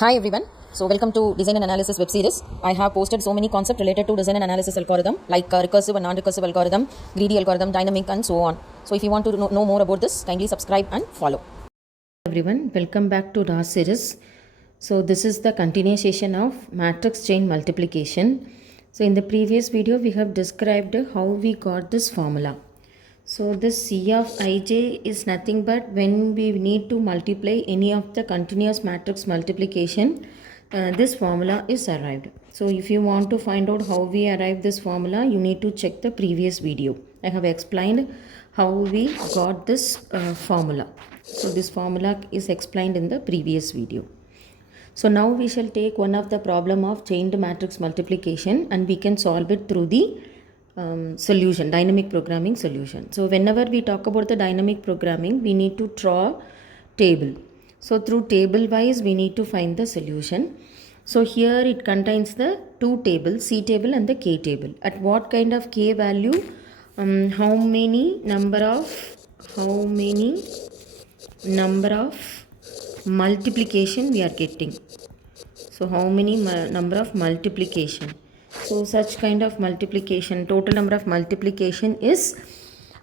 Hi everyone. So welcome to Design and Analysis web series. I have posted so many concepts related to design and analysis algorithm like recursive and non-recursive algorithm, greedy algorithm, dynamic and so on. So if you want to know more about this, kindly subscribe and follow. Everyone, welcome back to RAS series. So this is the continuation of matrix chain multiplication. So in the previous video we have described how we got this formula. So this C of ij is nothing but when we need to multiply any of the continuous matrix multiplication, this formula is arrived. So if you want to find out how we arrived this formula, you need to check the previous video. I have explained how we got this formula. So this formula is explained in the previous video. So now we shall take one of the problem of chained matrix multiplication and we can solve it through the solution, dynamic programming solution. So whenever we talk about the dynamic programming, we need to draw table. So through table wise, we need to find the solution. So here it contains the two tables, C table and the K table. At what kind of K value, how many number of multiplication we are getting. So how many number of multiplication. So such kind of multiplication, total number of multiplication is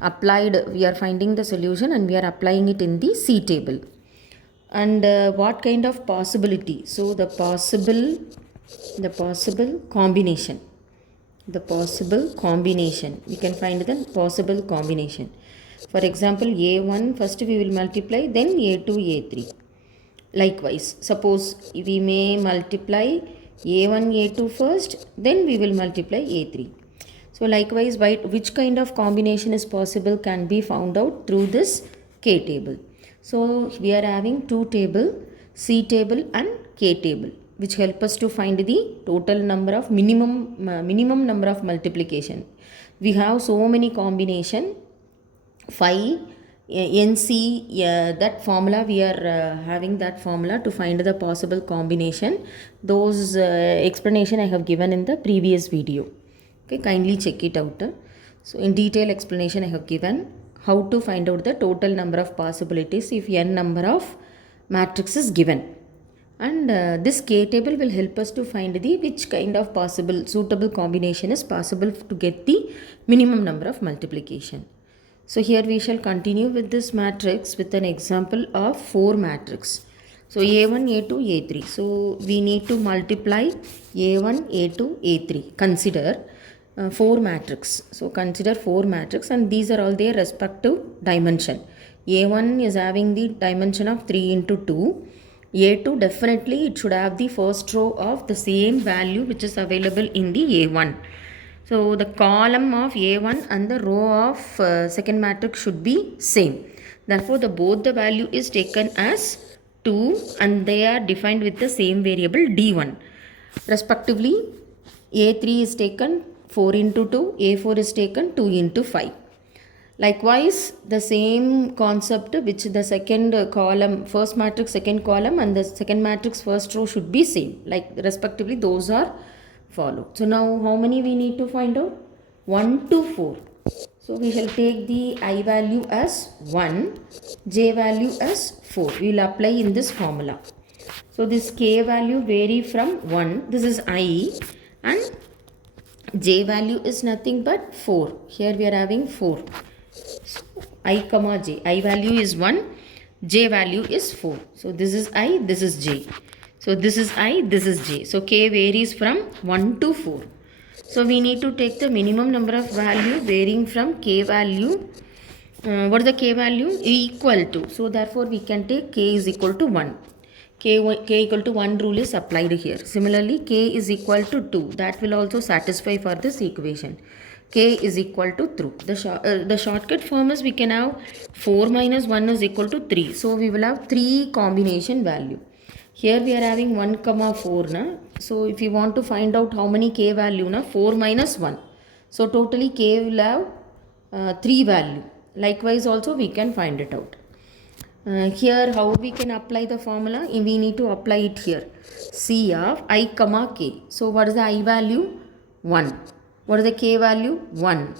applied. We are finding the solution and we are applying it in the C table. And what kind of possibility? So the possible combination. We can find the possible combination. For example, A1 first we will multiply, then A2, A3. Likewise, suppose we may multiply A1, A2 first, then we will multiply A3. So likewise, which kind of combination is possible can be found out through this K table. So we are having two table, C table and K table, which help us to find the total number of minimum number of multiplication. We have so many combination, 5 NC, that formula we are having that formula to find the possible combination. Those explanation I have given in the previous video. Okay, kindly check it out. So in detail explanation I have given how to find out the total number of possibilities if n number of matrix is given. And this K table will help us to find the which kind of possible suitable combination is possible to get the minimum number of multiplication. So here we shall continue with this matrix with an example of 4 matrix. So A1, A2, A3. So we need to multiply A1, A2, A3. Consider 4 matrix. So consider 4 matrix and these are all their respective dimension. A1 is having the dimension of 3 into 2. A2 definitely it should have the first row of the same value which is available in the A1. So the column of A1 and the row of second matrix should be same. Therefore, both the value is taken as 2 and they are defined with the same variable D1. Respectively, A3 is taken 4 into 2, A4 is taken 2 into 5. Likewise, the same concept which the second column, first matrix, second column and the second matrix, first row should be same. Like respectively, those are followed. So now how many we need to find out? 1 to 4. So we shall take the I value as 1, J value as 4. We will apply in this formula. So this K value vary from 1. This is I and J value is nothing but 4. Here we are having 4. So I comma J. I value is 1. J value is 4. So this is I, this is J. So this is I, this is J. So K varies from 1 to 4. So we need to take the minimum number of value varying from K value. What is the K value? Equal to. So therefore we can take K is equal to 1. K equal to 1 rule is applied here. Similarly, K is equal to 2. That will also satisfy for this equation. K is equal to 2. The shortcut form is we can have 4 minus 1 is equal to 3. So we will have 3 combination value. Here we are having 1 comma 4. So if you want to find out how many K value, 4 minus 1. So totally K will have 3 value. Likewise also we can find it out. Here how we can apply the formula? We need to apply it here. C of I comma K. So what is the I value? 1. What is the K value? 1.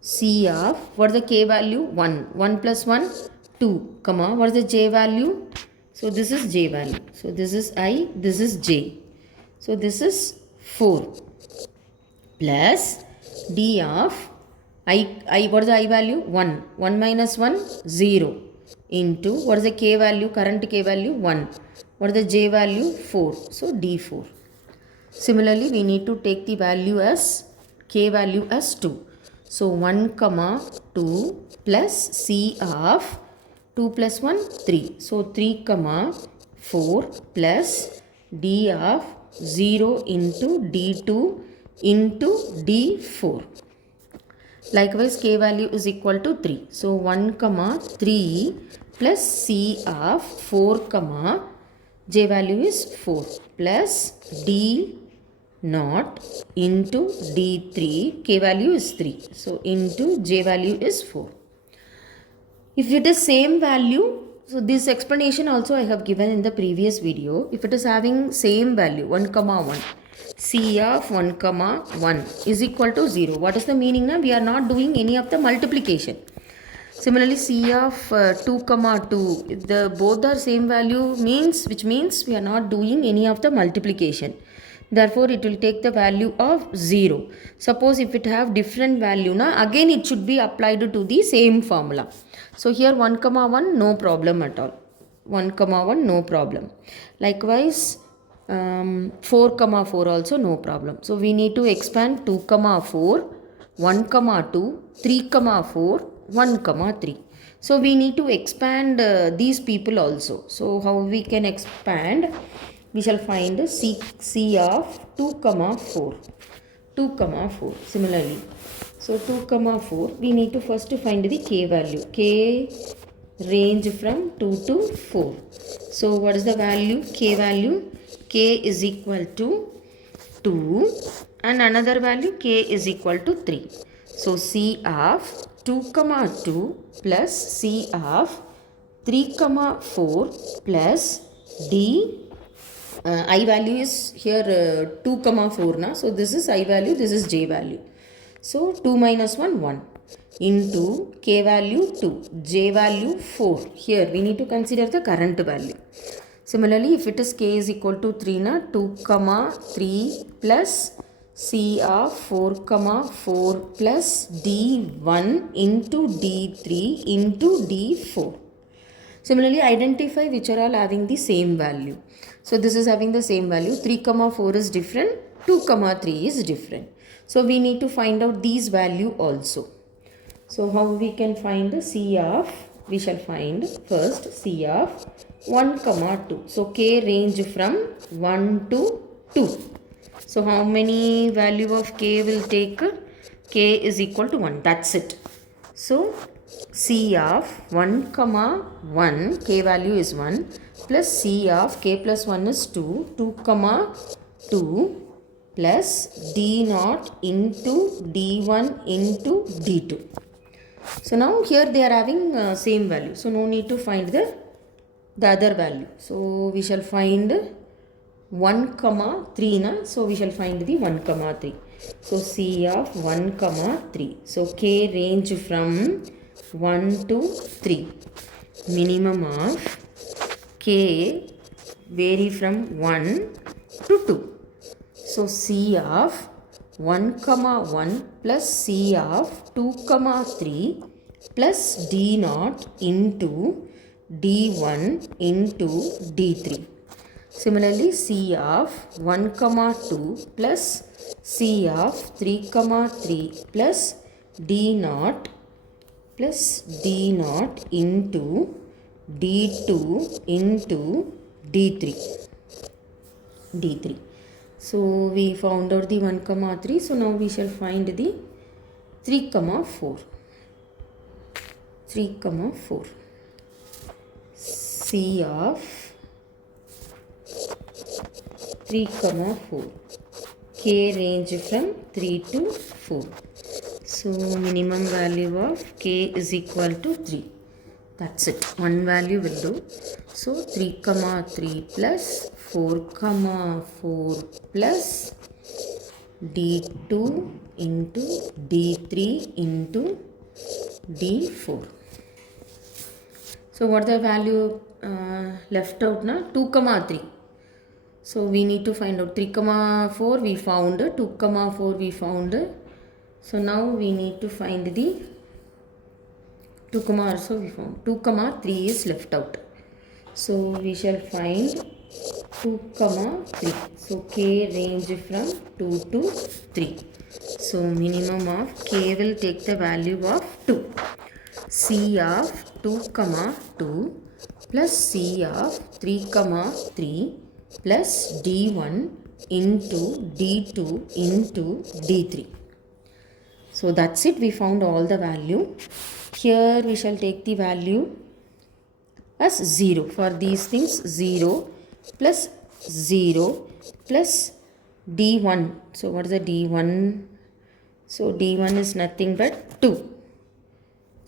C of, what is the K value? 1. 1 plus 1? 2. Comma, what is the J value? So this is j value. So this is I, this is j. So this is 4 plus d of I, what is the I value? 1. 1 minus 1, 0 into, what is the k value? Current k value? 1. What is the j value? 4. So d4. Similarly, we need to take the value as k value as 2. So 1 comma 2 plus c of 2 plus 1, 3. So 3 comma 4 plus d of 0 into d2 into d4. Likewise, k value is equal to 3. So 1 comma 3 plus c of 4 comma j value is 4 plus d naught into d3, k value is 3. So into j value is 4. If it is same value, so this explanation also I have given in the previous video. If it is having same value 1 comma 1, c of 1 comma 1 is equal to 0. What is the meaning now? We are not doing any of the multiplication. Similarly, c of 2 comma 2, if the both are same value means, which means we are not doing any of the multiplication. Therefore, it will take the value of 0. Suppose if it have different value, na, again it should be applied to the same formula. So here 1 comma 1, no problem at all. 1 comma 1, no problem. Likewise, 4 comma 4 also no problem. So we need to expand 2 comma 4, 1 comma 2, 3 comma 4, 1 comma 3. So we need to expand these people also. So how we can expand? We shall find c of 2 comma 4. 2 comma 4. Similarly, so 2 comma 4, we need to first find the k value. K range from 2 to 4. So what is the value? K value? K is equal to 2 and another value k is equal to 3. So c of 2 comma 2 plus c of 3 comma 4 plus d I value is here 2 comma 4 na. So this is I value, this is j value. So 2 minus 1, 1 into k value 2, j value 4. Here we need to consider the current value. Similarly, if it is k is equal to 3 na, 2 comma 3 plus c of 4 comma 4 plus d1 into d3 into d4. Similarly, identify which are all having the same value. So this is having the same value. 3 comma 4 is different. 2 comma 3 is different. So we need to find out these value also. So how we can find the c of? We shall find first c of 1 comma 2. So k range from 1 to 2. So how many value of k will take? K is equal to 1. That's it. So c of 1 comma 1, k value is 1 plus c of k plus 1 is 2, 2 comma 2 plus d naught into d1 into d2. So now here they are having same value. So no need to find the other value. So we shall find 1 comma 3 na. So we shall find the 1 comma 3. So c of 1 comma 3. So k range from 1 to 3. Minimum of k vary from 1 to 2. So c of 1 comma 1 plus c of 2 comma 3 plus d naught into d1 into d3. Similarly, c of 1 comma 2 plus c of 3 comma 3 plus d naught into d2 into d3. So we found out the 1 comma 3. So now we shall find the 3 comma 4. 3 comma 4. C of 3 comma 4. K range from 3 to 4. So minimum value of k is equal to 3. That's it. One value will do. So 3 comma 3 plus 4 comma 4 plus d2 into d3 into d4. So what the value left out now? 2 comma 3. So we need to find out 3 comma 4 we found, 2 comma 4 we found. So now we need to find the 2 comma also we found. 2 comma 3 is left out. So we shall find 2 comma 3. So k range from 2 to 3. So minimum of k will take the value of 2. C of 2 comma 2 plus C of 3 comma 3 plus D1 into D2 into D3. So that's it, we found all the value. Here we shall take the value as 0. For these things 0 plus 0 plus D1. So what is the D1? So D1 is nothing but 2.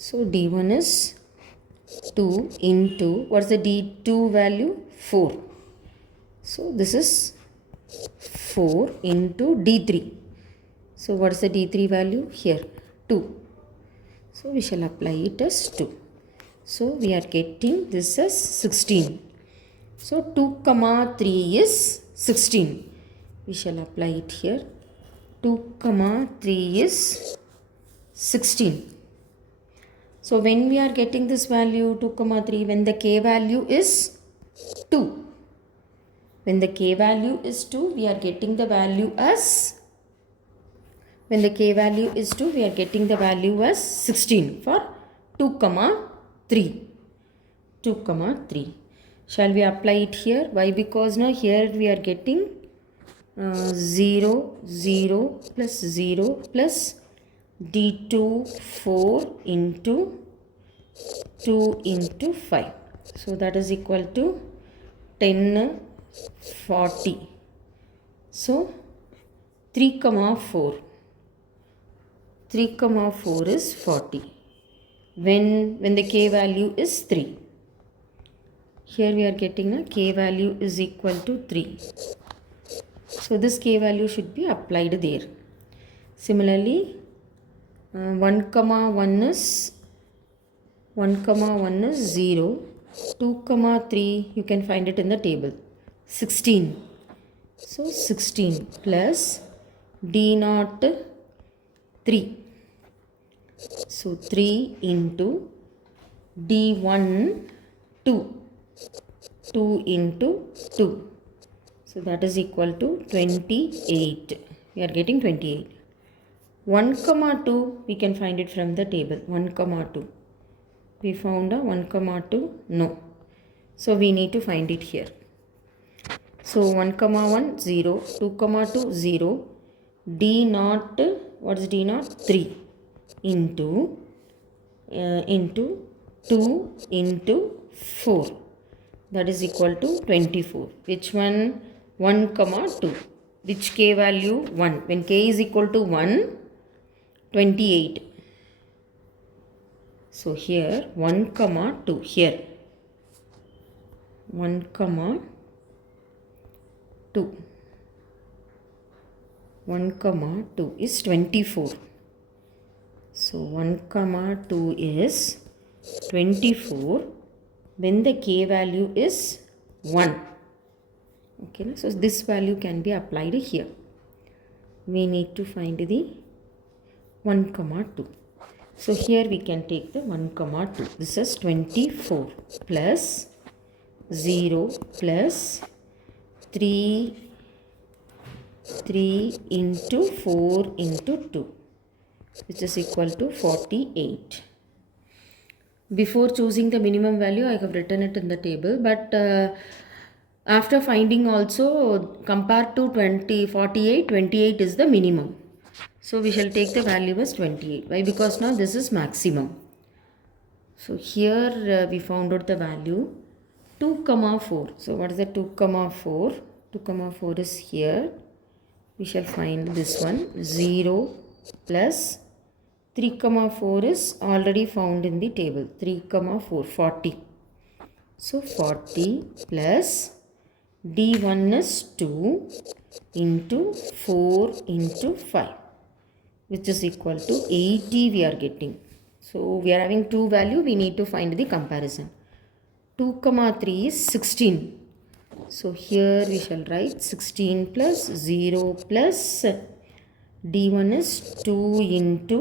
So D1 is 2 into, what's the D2 value? 4. So this is 4 into D3. So what is the D3 value? Here 2. So we shall apply it as 2. So we are getting this as 16. So 2 comma 3 is 16. We shall apply it here. 2 comma 3 is 16. So when we are getting this value 2 comma 3, when the k value is 2. When the k value is 2, we are getting the value as, when the k value is 2, we are getting the value as 16 for 2 comma 3. 2 comma 3. Shall we apply it here? Why? Because now here we are getting 0, 0 plus 0 plus D2 4 into 2 into 5. So that is equal to 10, 40. So 3 comma 4. 3 comma 4 is 40. When the k value is 3. Here we are getting a k value is equal to 3. So this k value should be applied there. Similarly, 1 comma 1 is 0. 2 comma 3 you can find it in the table. 16. So 16 plus d naught 3. So 3 into d1 2. 2 into 2. So that is equal to 28. We are getting 28. 1 comma 2 we can find it from the table. 1 comma 2. We found a 1 comma 2? No. So we need to find it here. So 1 comma 1 0. 2 comma 2 0. D naught, what is D naught? 3 into 2 into 4. That is equal to 24. Which one? 1 comma 2. Which k value? 1. When k is equal to 1, 28. So here 1 comma 2. Here 1 comma 2. 1 comma 2 is 24. So 1 comma 2 is 24 when the k value is 1. Okay, so this value can be applied here. We need to find the 1 comma 2. So here we can take the 1 comma 2. This is 24 plus 0 plus 3 into 4 into 2, which is equal to 48. Before choosing the minimum value, I have written it in the table, but after finding also, compared to 48, 28 is the minimum. So we shall take the value as 28. Why? Because now this is maximum. So here we found out the value 2 comma 4. So what is the 2 comma 4? 2 comma 4 is here. We shall find this one. 0 plus 3 comma 4 is already found in the table. 3 comma 4, 40. So 40 plus d1 is 2 into 4 into 5, which is equal to 80 we are getting. So we are having two value, we need to find the comparison. 2 comma 3 is 16. So here we shall write 16 plus 0 plus d1 is 2 into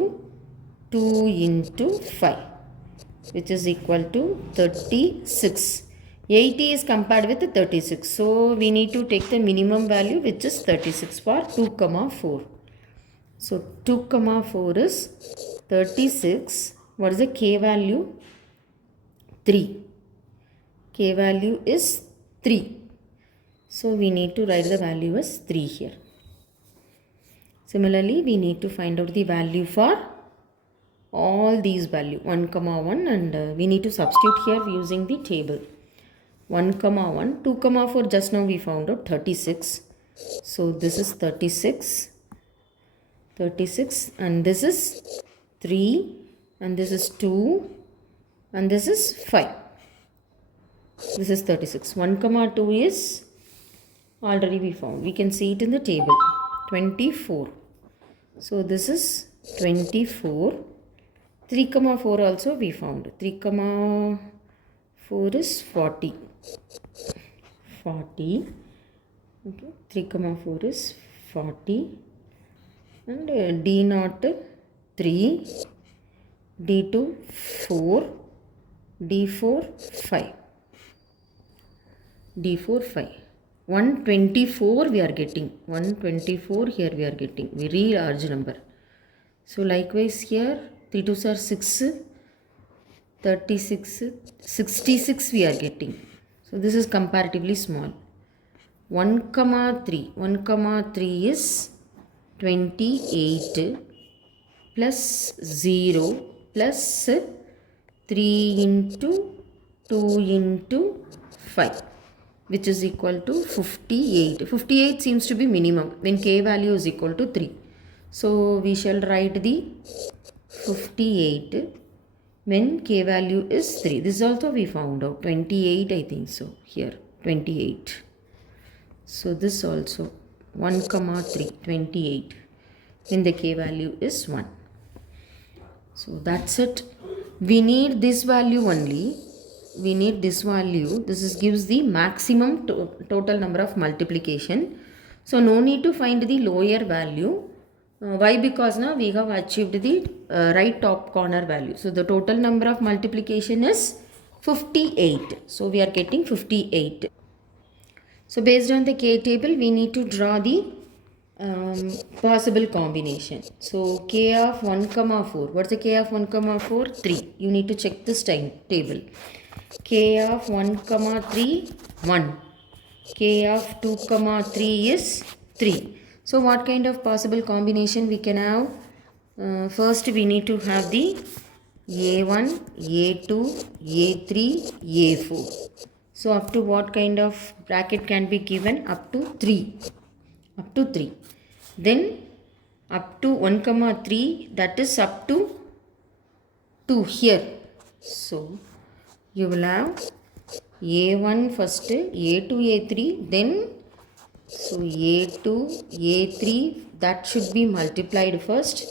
2 into 5, which is equal to 36. 80 is compared with 36. So we need to take the minimum value, which is 36 for 2 comma 4. So 2 comma 4 is 36. What is the k value? 3. K value is 3. So we need to write the value as 3 here. Similarly, we need to find out the value for all these value 1 comma 1, and we need to substitute here using the table. 1 comma 1, 2 comma 4, just now we found out 36. So this is 36, and this is 3, and this is 2, and this is 5. This is 36. 1 comma 2 is already we found. We can see it in the table. 24. So this is 24. 3 comma 4 also we found. 3 comma 4 is 40. 40. Okay. 3 comma 4 is 40. And D naught 3. D2 4. D4 5. D4 5. 124 we are getting. 124 here we are getting. Very large number. So likewise here 3 2s are 6. 36. 66 we are getting. So this is comparatively small. 1 comma 3. 1 comma 3 is 28 plus 0 plus 3 into 2 into 5, which is equal to 58. 58 seems to be minimum when k value is equal to 3. So we shall write the 58 when k value is 3. This also we found out. 28 I think so. Here 28. So this also 1 comma 3, 28 when the k value is 1. So that's it. We need this value only. We need this value. This is gives the maximum total number of multiplication. So no need to find the lower value. Why? Because now we have achieved the right top corner value. So the total number of multiplication is 58. So we are getting 58. So based on the k table, we need to draw the possible combination. So k of 1 comma 4. What's the k of 1 comma 4? 3. You need to check this time table. K of 1 comma 3, 1. K of 2 comma 3 is 3. So what kind of possible combination we can have? First we need to have the A1, A2, A3, A4. So up to what kind of bracket can be given? Up to 3. Up to 3. Then up to 1 comma 3, that is up to 2 here. So you will have A1 first, A2, A3, then so A2, A3, that should be multiplied first,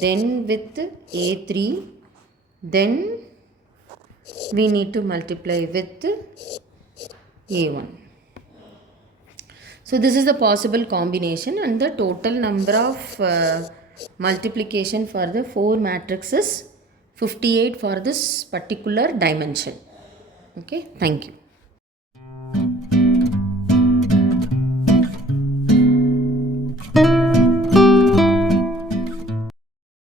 then with A3, then we need to multiply with A1. So this is the possible combination, and the total number of multiplication for the 4 matrices 58 for this particular dimension. Okay, thank you.